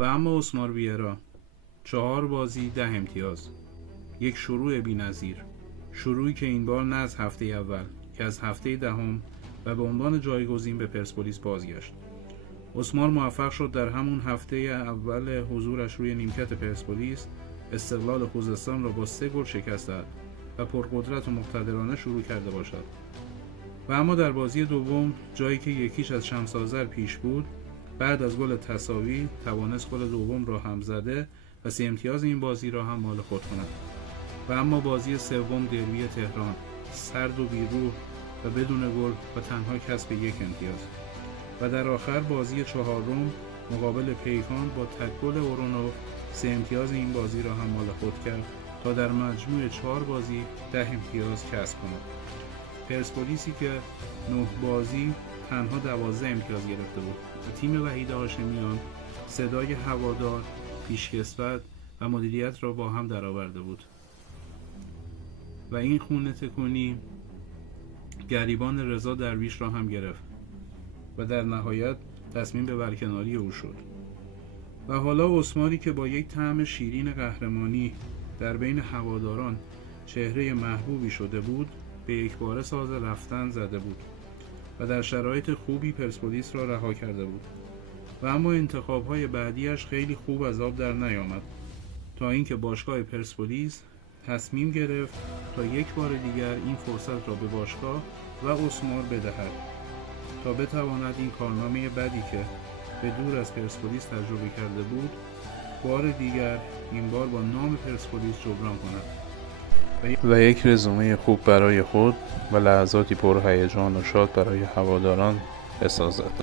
و اما اسمار ویرا 4 بازی 10 امتیاز، یک شروع بی‌نظیر، شروعی که این بار نه از هفته اول که از هفته دهم و به عنوان جایگزین به پرسپولیس بازگشت. اسمار موفق شد در همون هفته اول حضورش روی نیمکت پرسپولیس استقلال خوزستان را با 3 گل شکست دهد و پرقدرت و مقتدرانه شروع کرده باشد. و اما در بازی دوم جایی که یکیش از شمس آذر پیش بود، بعد از گل تساوی توانست گل دوم را هم زده و 3 امتیاز این بازی را هم مال خود کند. و اما بازی سوم دربی تهران، سرد و بیروح و بدون گل و تنها کسب 1 امتیاز. و در آخر بازی چهارم مقابل پیکان با تک گل اورونوف 3 امتیاز این بازی را هم مال خود کرد تا در مجموع 4 بازی 10 امتیاز کسب کند. پرسپولیسی که 9 بازی تنها 12 امتیاز گرفته بود و تیم وحید هاشمیان صدای هوادار، پیشکسوت و مدیریت را با هم درآورده بود. و این خونه تکونی گریبان رضا درویش را هم گرفت و در نهایت تصمیم به برکناری او شد. و حالا اسماری که با یک طعم شیرین قهرمانی در بین هواداران چهره محبوبی شده بود، به یکباره ساز رفتن زده بود و در شرایط خوبی پرسپولیس را رها کرده بود. و اما انتخاب‌های بعدیش خیلی خوب از آب در نیامد تا اینکه باشگاه پرسپولیس تصمیم گرفت تا یک بار دیگر این فرصت را به باشگاه و اسمار بدهد تا بتواند این کارنامه بدی که به دور از پرسپولیس تجربه کرده بود بار دیگر این بار با نام پرسپولیس جبران کند و یک رزومه خوب برای خود و لحظاتی پرهیجان و شاد برای هواداران بسازد.